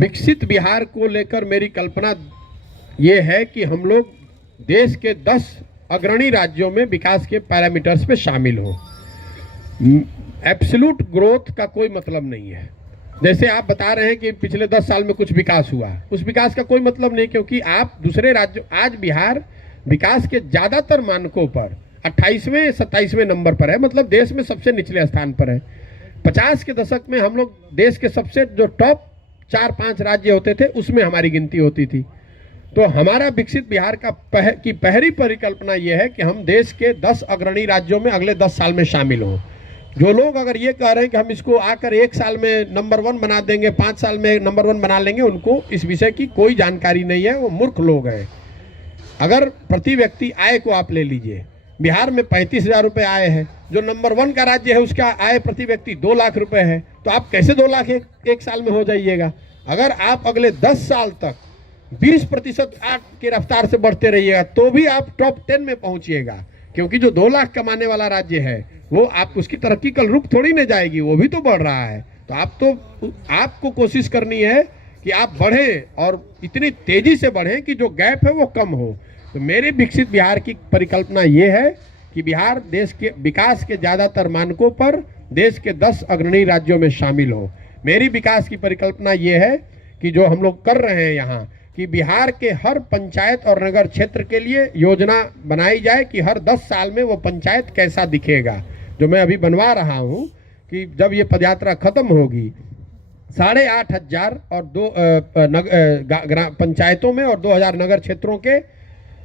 विकसित बिहार को लेकर मेरी कल्पना ये है कि हम लोग देश के 10 अग्रणी राज्यों में विकास के पैरामीटर्स पे शामिल हो। एब्सोल्यूट ग्रोथ का कोई मतलब नहीं है। जैसे आप बता रहे हैं कि पिछले 10 साल में कुछ विकास हुआ, उस विकास का कोई मतलब नहीं, क्योंकि आप दूसरे राज्यों, आज बिहार विकास के ज़्यादातर मानकों पर 28वें 27वें नंबर पर है, मतलब देश में सबसे निचले स्थान पर है। 50 के दशक में हम लोग देश के सबसे जो टॉप 4-5 राज्य होते थे उसमें हमारी गिनती होती थी। तो हमारा विकसित बिहार का पहली परिकल्पना यह है कि हम देश के 10 अग्रणी राज्यों में अगले 10 साल में शामिल हों। जो लोग अगर ये कह रहे हैं कि हम इसको आकर 1 साल में नंबर 1 बना देंगे, 5 साल में नंबर 1 बना लेंगे, उनको इस विषय की कोई जानकारी नहीं है, वो मूर्ख लोग हैं। अगर प्रति व्यक्ति आय को आप ले लीजिए, बिहार में 35,000 रुपये आय है, जो नंबर 1 का राज्य है उसका आय प्रति व्यक्ति 2 लाख रुपए है, तो आप कैसे 2 लाख एक साल में हो जाइएगा? अगर आप अगले 10 साल तक 20% की रफ्तार से बढ़ते रहिएगा तो भी आप टॉप 10 में पहुंचिएगा, क्योंकि जो 2 लाख कमाने वाला राज्य है वो आप उसकी तरक्की कल रुक थोड़ी न जाएगी, वो भी तो बढ़ रहा है। तो आपको कोशिश करनी है कि आप बढ़ें और इतनी तेजी से बढ़ें कि जो गैप है वो कम हो। तो मेरे विकसित बिहार की परिकल्पना ये है कि बिहार देश के विकास के ज़्यादातर मानकों पर देश के 10 अग्रणी राज्यों में शामिल हो। मेरी विकास की परिकल्पना ये है कि जो हम लोग कर रहे हैं यहाँ, कि बिहार के हर पंचायत और नगर क्षेत्र के लिए योजना बनाई जाए कि हर 10 साल में वो पंचायत कैसा दिखेगा। जो मैं अभी बनवा रहा हूँ कि जब ये पदयात्रा खत्म होगी, 8,500 और 2 पंचायतों में और 2,000 नगर क्षेत्रों के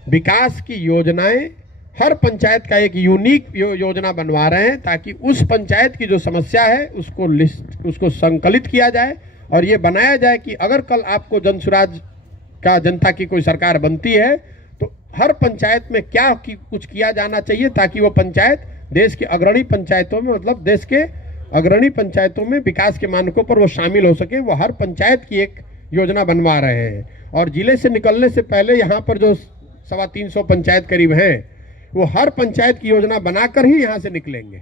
विकास की योजनाएं, हर पंचायत का एक यूनिक योजना बनवा रहे हैं, ताकि उस पंचायत की जो समस्या है उसको संकलित किया जाए और ये बनाया जाए कि अगर कल आपको जनसुराज का जनता की कोई सरकार बनती है तो हर पंचायत में क्या कुछ किया जाना चाहिए, ताकि वो पंचायत देश के अग्रणी पंचायतों में, मतलब देश के अग्रणी पंचायतों में विकास के मानकों पर वो शामिल हो सके। वो हर पंचायत की एक योजना बनवा रहे हैं और जिले से निकलने से पहले यहाँ पर जो 350 पंचायत करीब हैं, वो हर पंचायत की योजना बनाकर ही यहाँ से निकलेंगे।